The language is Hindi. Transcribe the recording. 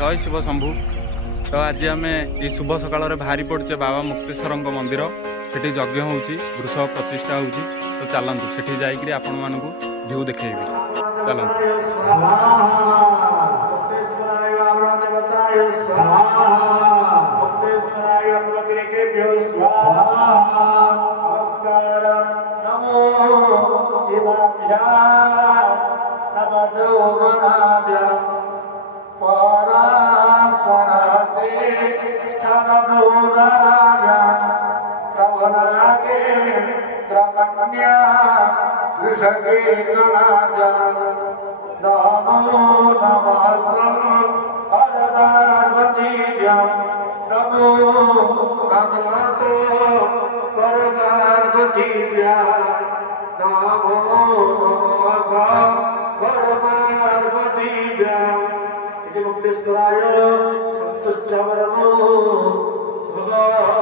जय शिव शंभु। तो आज आम ये शुभ सकाल बाहरी पड़चे बाबा मुक्तेश्वर मंदिर से यज्ञ हो वृष प्रतिष्ठा हो। तो चलतु से जाकि आपण मानक भ्यू देखेबी। चलतु मुक्तेश्वराय संतुष्टवरदो भगवान्